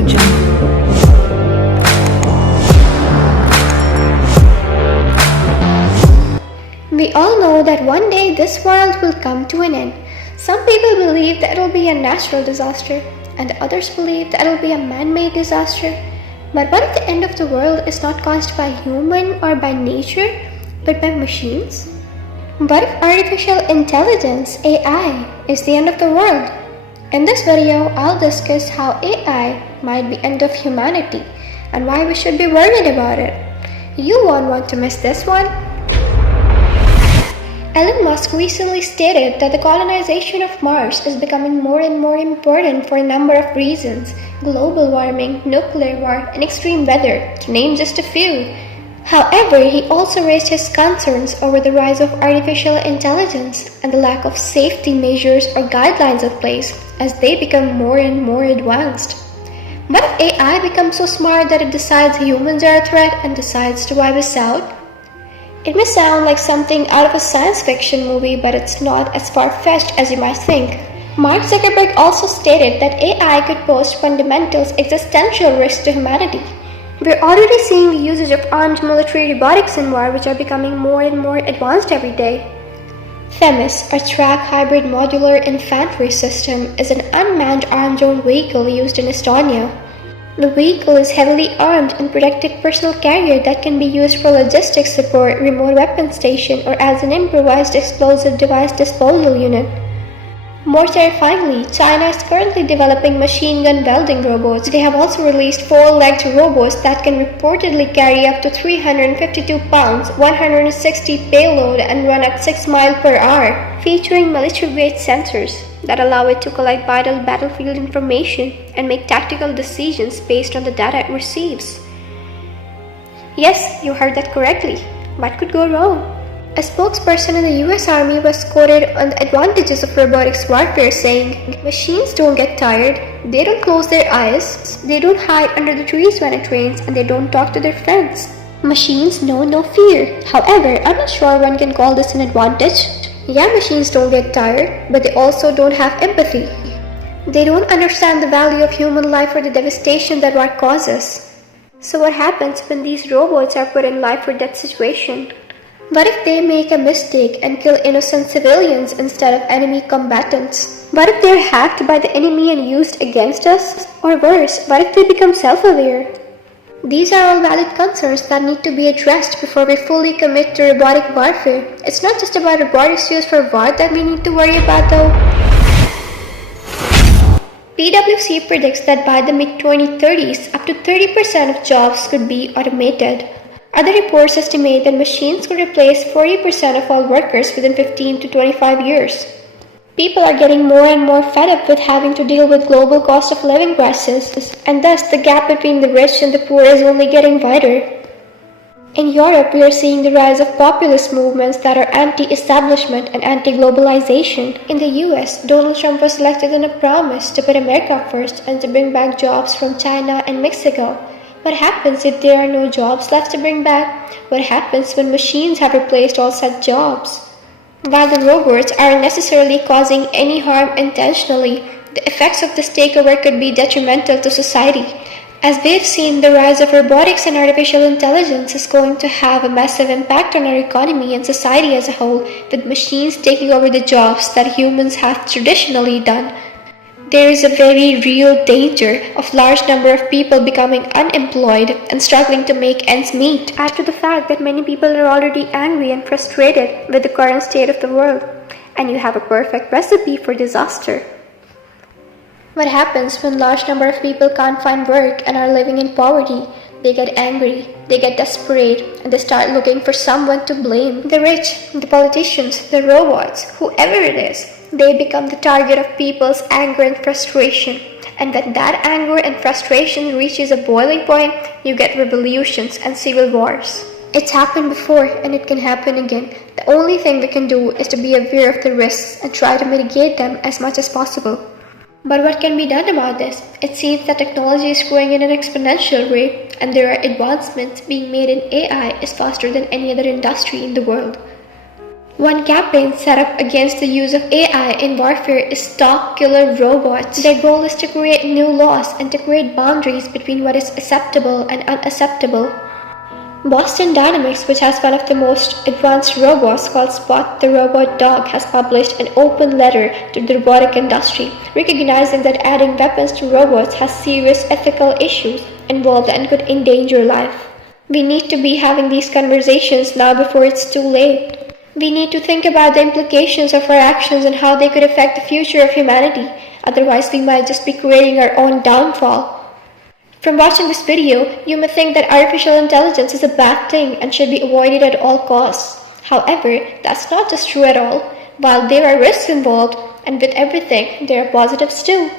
Jungle. We all know that one day this world will come to an end. Some people believe that it will be a natural disaster, and others believe that it will be a man-made disaster. But what if the end of the world is not caused by human or by nature, but by machines? What if artificial intelligence, AI, is the end of the world? In this video, I'll discuss how AI might be end of humanity and why we should be worried about it. You won't want to miss this one. Elon Musk recently stated that the colonization of Mars is becoming more and more important for a number of reasons: global warming, nuclear war, and extreme weather, to name just a few. However, he also raised his concerns over the rise of artificial intelligence and the lack of safety measures or guidelines in place as they become more and more advanced. What if AI becomes so smart that it decides humans are a threat and decides to wipe us out? It may sound like something out of a science fiction movie, but it's not as far-fetched as you might think. Mark Zuckerberg also stated that AI could pose fundamental existential risk to humanity. We're already seeing the usage of armed military robotics in war, which are becoming more and more advanced every day. Themis, or Track Hybrid Modular Infantry System, is an unmanned armed-drone vehicle used in Estonia. The vehicle is heavily armed and protected personal carrier that can be used for logistics support, remote weapon station, or as an improvised explosive device disposal unit. More terrifyingly, China is currently developing machine gun welding robots. They have also released 4-legged robots that can reportedly carry up to 352 pounds, 160 payload, and run at 6 miles per hour, featuring military-grade sensors that allow it to collect vital battlefield information and make tactical decisions based on the data it receives. Yes, you heard that correctly. What could go wrong? A spokesperson in the US Army was quoted on the advantages of robotics warfare saying, "Machines don't get tired, they don't close their eyes, they don't hide under the trees when it rains, and they don't talk to their friends. Machines know no fear." However, I'm not sure one can call this an advantage. Yeah, machines don't get tired, but they also don't have empathy. They don't understand the value of human life or the devastation that war causes. So what happens when these robots are put in life or death situation? What if they make a mistake and kill innocent civilians instead of enemy combatants? What if they're hacked by the enemy and used against us? Or worse, what if they become self-aware? These are all valid concerns that need to be addressed before we fully commit to robotic warfare. It's not just about robotics used for war that we need to worry about though. PwC predicts that by the mid-2030s, up to 30% of jobs could be automated. Other reports estimate that machines could replace 40% of all workers within 15 to 25 years. People are getting more and more fed up with having to deal with global cost of living crisis, and thus the gap between the rich and the poor is only getting wider. In Europe, we are seeing the rise of populist movements that are anti-establishment and anti-globalization. In the US, Donald Trump was elected on a promise to put America first and to bring back jobs from China and Mexico. What happens if there are no jobs left to bring back? What happens when machines have replaced all such jobs? While the robots aren't necessarily causing any harm intentionally, the effects of this takeover could be detrimental to society. As we've seen, the rise of robotics and artificial intelligence is going to have a massive impact on our economy and society as a whole, with machines taking over the jobs that humans have traditionally done. There is a very real danger of large number of people becoming unemployed and struggling to make ends meet. Add to the fact that many people are already angry and frustrated with the current state of the world, and you have a perfect recipe for disaster. What happens when large number of people can't find work and are living in poverty? They get angry, they get desperate, and they start looking for someone to blame. The rich, the politicians, the robots, whoever it is, they become the target of people's anger and frustration. And when that anger and frustration reaches a boiling point, you get revolutions and civil wars. It's happened before and it can happen again. The only thing we can do is to be aware of the risks and try to mitigate them as much as possible. But what can be done about this? It seems that technology is growing in an exponential rate, and there are advancements being made in AI is faster than any other industry in the world. One campaign set up against the use of AI in warfare is Dog Killer Robots. Their goal is to create new laws and to create boundaries between what is acceptable and unacceptable. Boston Dynamics, which has one of the most advanced robots called Spot the Robot Dog, has published an open letter to the robotic industry, recognizing that adding weapons to robots has serious ethical issues involved and could endanger life. We need to be having these conversations now before it's too late. We need to think about the implications of our actions and how they could affect the future of humanity. Otherwise, we might just be creating our own downfall. From watching this video, you may think that artificial intelligence is a bad thing and should be avoided at all costs. However, that's not just true at all. While there are risks involved, and with everything, there are positives too.